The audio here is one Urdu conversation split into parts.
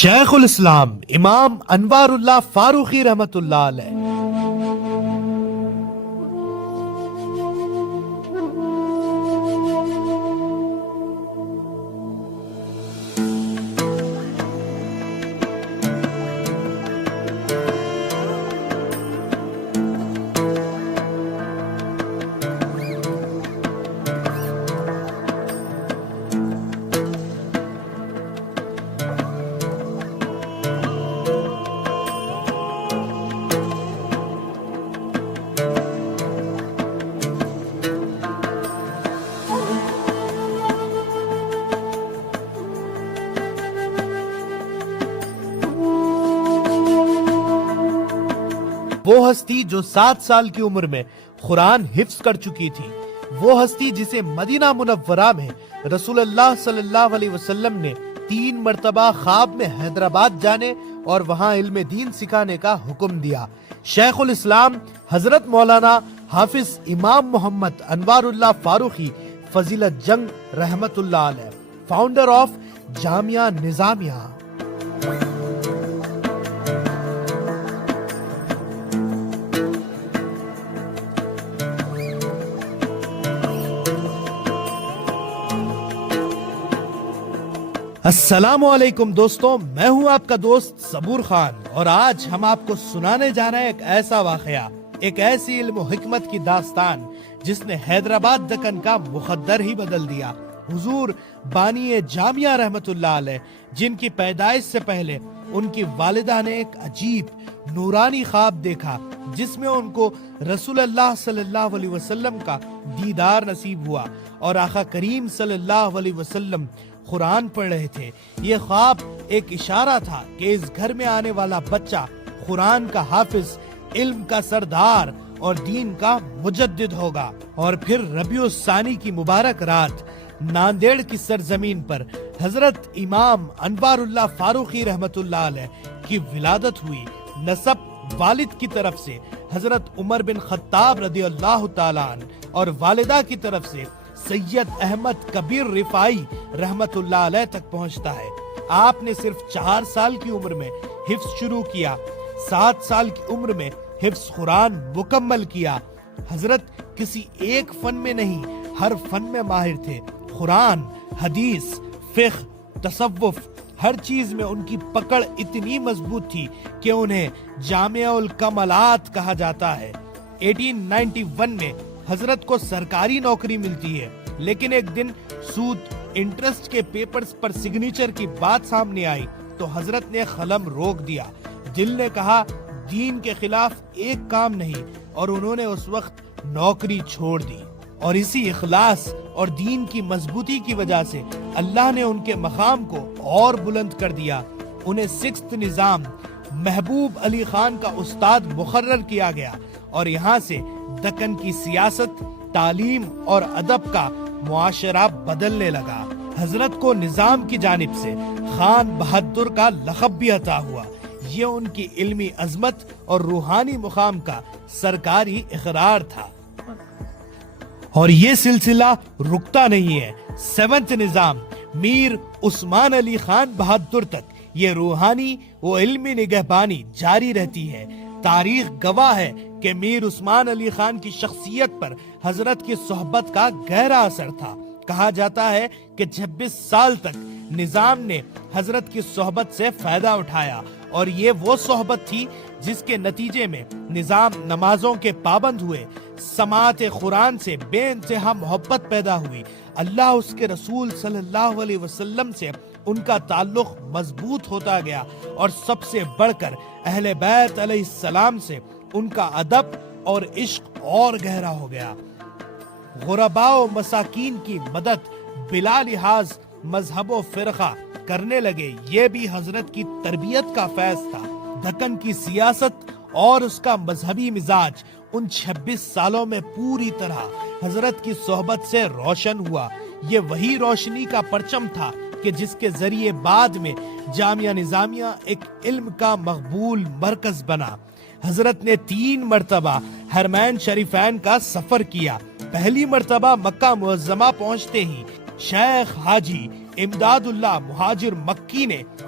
شیخ الاسلام امام انوار اللہ فاروقی رحمت اللہ علیہ۔ وہ ہستی جو 7 سال کی عمر میں قرآن حفظ کر چکی تھی، وہ ہستی جسے مدینہ منورہ میں رسول اللہ صلی اللہ علیہ وسلم نے 3 مرتبہ خواب میں حیدرآباد جانے اور وہاں علم دین سکھانے کا حکم دیا، شیخ الاسلام حضرت مولانا حافظ امام محمد انوار اللہ فاروقی فضیلت جنگ رحمت اللہ علیہ، فاؤنڈر آف جامعہ نظامیہ۔ السلام علیکم دوستوں، میں ہوں آپ کا دوست صبور خان، اور آج ہم آپ کو سنانے جا رہے ہیں ایک ایسا واقعہ، ایک ایسی علم و حکمت کی داستان جس نے حیدرآباد دکن کا مقدر ہی بدل دیا۔ حضور بانی جامعہ رحمت اللہ علیہ، جن کی پیدائش سے پہلے ان کی والدہ نے ایک عجیب نورانی خواب دیکھا جس میں ان کو رسول اللہ صلی اللہ علیہ وسلم کا دیدار نصیب ہوا، اور آقا کریم صلی اللہ علیہ وسلم قرآن پڑھ رہے تھے۔ یہ خواب ایک اشارہ تھا کہ اس گھر میں آنے والا بچہ قرآن کا حافظ، علم کا سردار اور دین کا مجدد ہوگا۔ اور پھر ربیع الثانی کی مبارک رات ناندیڑ کی سرزمین پر حضرت امام انوار اللہ فاروقی رحمت اللہ علیہ کی ولادت ہوئی۔ نسب والد کی طرف سے حضرت عمر بن خطاب رضی اللہ تعالیٰ عنہ، اور والدہ کی طرف سے سید احمد کبیر رفاعی رحمت اللہ علیہ تک پہنچتا ہے۔ آپ نے صرف 4 سال کی عمر میں حفظ شروع کیا، 7 سال کی عمر میں حفظ قرآن مکمل کیا۔ حضرت کسی ایک فن میں نہیں، ہر فن میں ماہر تھے۔ قرآن، حدیث، فقہ، تصوف، ہر چیز میں ان کی پکڑ اتنی مضبوط تھی کہ انہیں جامع الکمالات کہا جاتا ہے۔ 1891 میں حضرت کو سرکاری نوکری ملتی ہے، لیکن ایک دن سود انٹرسٹ کے پیپرز پر سگنیچر کی بات سامنے آئی تو حضرت نے قلم روک دیا۔ دل نے کہا دین کے خلاف ایک کام نہیں، اور انہوں نے اس وقت نوکری چھوڑ دی۔ اور اسی اخلاص اور دین کی مضبوطی کی وجہ سے اللہ نے ان کے مقام کو اور بلند کر دیا۔ انہیں 6th نظام محبوب علی خان کا استاد مقرر کیا گیا، اور یہاں سے دکن کی سیاست، تعلیم اور ادب کا معاشرہ بدلنے لگا۔ حضرت کو نظام کی جانب سے خان بہادر کا لقب بھی عطا ہوا۔ یہ ان کی علمی عظمت اور روحانی مقام کا سرکاری اقرار تھا، اور یہ سلسلہ رکتا نہیں ہے۔ 7th نظام میر عثمان علی خان بہادر تک یہ روحانی و علمی نگہبانی جاری رہتی ہے۔ تاریخ گواہ ہے کہ میر عثمان علی خان کی شخصیت پر حضرت کی صحبت کا گہرا اثر تھا۔ کہا جاتا ہے کہ 26 سال تک نظام نے حضرت کی صحبت سے فائدہ اٹھایا، اور یہ وہ صحبت تھی جس کے نتیجے میں نظام نمازوں کے پابند ہوئے، سماعت قرآن سے بے انتہا محبت پیدا ہوئی، اللہ اس کے رسول صلی اللہ علیہ وسلم سے ان کا تعلق مضبوط ہوتا گیا، اور سب سے بڑھ کر اہل بیت علیہ السلام سے ان کا ادب اور عشق اور گہرا ہو گیا۔ غرباء و مساکین کی مدد بلا لحاظ مذہب و فرقہ کرنے لگے، یہ بھی حضرت کی تربیت کا فیض تھا۔ دکن کی سیاست اور اس کا مذہبی مزاج ان 26 سالوں میں پوری طرح حضرت کی صحبت سے روشن ہوا۔ یہ وہی روشنی کا پرچم تھا کہ جس کے ذریعے بعد میں جامعہ نظامیہ ایک علم کا مقبول مرکز بنا۔ حضرت نے 3 مرتبہ حرمین شریفین کا سفر کیا۔ پہلی مرتبہ مکہ معظمہ پہنچتے ہی شیخ حاجی امداد اللہ مہاجر مکی نے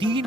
3